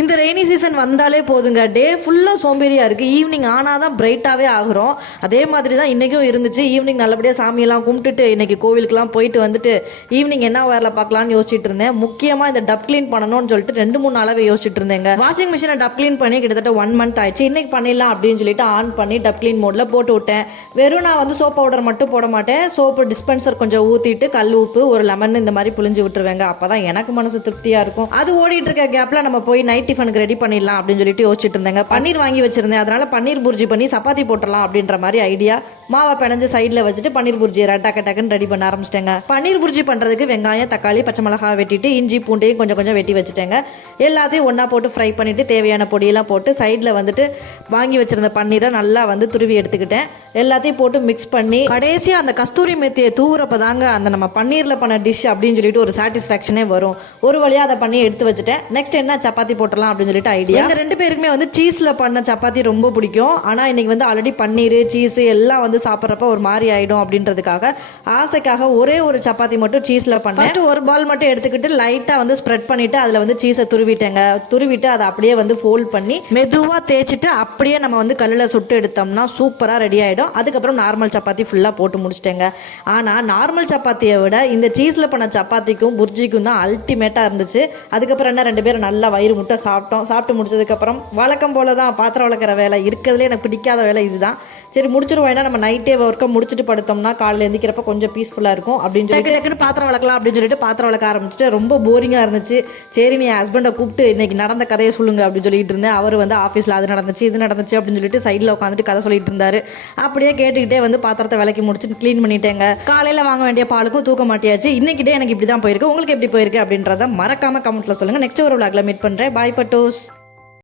இந்த rainy season வந்தாலே போதுங்க, டே ஃபுல்லாக சோம்பேறியாக இருக்குது. ஈவினிங் ஆனால் தான் பிரைட்டாகவே ஆகிறோம். அதே மாதிரி தான் இன்றைக்கும் இருந்துச்சு. ஈவினிங் நல்லபடியாக சாமியெல்லாம் கும்பிட்டுட்டு இன்றைக்கி கோவிலுக்கெலாம் போயிட்டு வந்துட்டு ஈவினிங் என்ன வேலை பார்க்கலான்னு யோசிச்சுட்டு இருந்தேன். முக்கியமாக இந்த டப் க்ளீன் பண்ணணும்னு சொல்லிட்டு 2-3 நாளாகவே யோசிச்சுட்டு இருந்தேங்க. வாஷிங் மிஷினை டப் க்ளீன் பண்ணி கிட்டத்தட்ட 1 மந்த் ஆயிடுச்சு. இன்றைக்கி பண்ணிடலாம் அப்படின்னு சொல்லிட்டு ஆன் பண்ணி டப் க்ளீன் மோடில் போட்டு விட்டேன். வெறும் நான் வந்து சோப் பவுடர் மட்டும் போட மாட்டேன். சோப்பு டிஸ்பென்சர் கொஞ்சம் ஊற்றிட்டு கல் உப்பு ஒரு லெமன் இந்த மாதிரி புளிஞ்சு விட்டுருவேங்க. அப்போ தான் எனக்கு மனசு திருப்தியாக இருக்கும். அது ஓடிட்டு இருக்க கேப்பில் நம்ம போய் நைட் டிஃபனுக்கு ரெடி பண்ணிடலாம் அப்படின்னு சொல்லிட்டு யோசிச்சுட்டு இருந்தேங்க. பன்னீர் வாங்கி வச்சிருந்தேன். அதனால பன்னீர் புர்ஜி பண்ணி சப்பாத்தி போட்டுடலாம் அப்படின்ற மாதிரி ஐடியா. மாவை பிணைஞ்சு சைடில் வச்சுட்டு பன்னீர் புர்ஜி டக்குன்னு ரெடி பண்ண ஆரம்பிச்சிட்டேங்க. பன்னீர் புர்ஜி பண்ணுறதுக்கு வெங்காயம், தக்காளி, பச்சை மிளகாய் வெட்டிட்டு இஞ்சி பூண்டையும் கொஞ்சம் கொஞ்சம் வெட்டி வச்சுட்டேங்க. எல்லாத்தையும் ஒன்றா போட்டு ஃப்ரை பண்ணிவிட்டு தேவையான பொடியெல்லாம் போட்டு சைடில் வந்துட்டு வாங்கி வச்சுருந்த பன்னீரை நல்லா வந்து துருவி எடுத்துக்கிட்டேன். எல்லாத்தையும் போட்டு மிக்ஸ் பண்ணி கடைசியாக அந்த கஸ்தூரி மெத்தியை தூவுறப்ப தாங்க அந்த நம்ம பன்னீரில் பண்ண டிஷ் அப்படின்னு சொல்லிட்டு ஒரு சாட்டிஸ்ஃபேக்ஷனே வரும். ஒரு வழியாக அதை பண்ணி எடுத்து வச்சுட்டேன். நெக்ஸ்ட் என்ன சப்பாத்தி போட்டுடலாம் அப்படின்னு சொல்லிட்டு ஐடியா. எங்க 2 பேருக்குமே வந்து சீஸ்ல பண்ண சப்பாத்தி ரொம்ப பிடிக்கும். ஆனா இன்னைக்கு வந்து ஆல்ரெடி பன்னீர் சீஸ் எல்லாம் வந்து சாப்பிட்றப்ப ஒரு மாதிரி ஆயிடும் அப்படின்றதுக்காக ஆசைக்காக ஒரே ஒரு சப்பாத்தி மட்டும் சீஸ்ல பண்ணேன். ஃபர்ஸ்ட் ஒரு பால் மட்டும் எடுத்துக்கிட்டு லைட்டா வந்து ஸ்ப்ரெட் பண்ணிட்டு அதுல வந்து சீஸை துருவிட்டேங்க. துருவிட்டு அதை அப்படியே வந்து ஃபோல்ட் பண்ணி மெதுவா தேய்ச்சிட்டு அப்படியே நம்ம வந்து கல்லில் சுட்டு எடுத்தோம்னா சூப்பரா ரெடி ஆயிடும். அதுக்கப்புறம் நார்மல் சப்பாத்தி ஃபுல்லா போட்டு முடிச்சிட்டேங்க. ஆனா நார்மல் சப்பாத்தியை விட இந்த சீஸ்ல பண்ண சப்பாத்திக்கும் புர்ஜிக்கும் தான் அல்டிமேட்டா இருந்துச்சு. அதுக்கப்புறம் என்ன 2 பேரும் நல்லா வயிறு முட்டை சாப்பிட்டோம். சாப்பிட்டு முடிச்சதுக்கப்புறம் வழக்கம் போல தான் பாத்திரம் வளர்க்குற வேலை இருக்கிறதுலே எனக்கு பிடிக்காத வேலை இதுதான். சரி முடிச்சிருவோம். ஏன்னா நம்ம நைட்டே ஒர்க்கை முடிச்சுட்டு படுத்தோம்னா காலையில் எந்திக்கிறப்ப கொஞ்சம் பீஸ்ஃபுல்லாக இருக்கும் அப்படின்னு சொல்லி டக்குன்னு பாத்திரம் வளர்க்கலாம் அப்படின்னு சொல்லிட்டு பாத்திரம் வளர்க்க ஆரம்பிச்சுட்டு ரொம்ப போரிங்காக இருந்துச்சு. சரி நீ ஹஸ்பண்டை கூப்பிட்டு இன்னைக்கு நடந்த கதையை சொல்லுங்க அப்படின்னு சொல்லிட்டு இருந்தேன். அவர் வந்து ஆஃபீஸில் அது நடந்துச்சு இது நடந்துச்சு அப்படின்னு சொல்லிட்டு சைடில் உட்காந்துட்டு கதை சொல்லிட்டு இருந்தாரு. அப்படியே கேட்டுக்கிட்டே வந்து பாத்திரத்தை விளக்கி முடிச்சுட்டு க்ளீன் பண்ணிட்டேங்க. காலையில் வாங்க வேண்டிய பாலுக்கும் தூக்க மாட்டியாச்சு. இன்னைக்கு டே எனக்கு இப்படி தான் போயிருக்கு. உங்களுக்கு எப்படி போயிருக்கு அப்படின்றத மறக்காம கமெண்ட்ல சொல்லுங்க. நெக்ஸ்ட் ஒரு vlogல மீட் பண்றேன். பாய் பட்டோஸ்.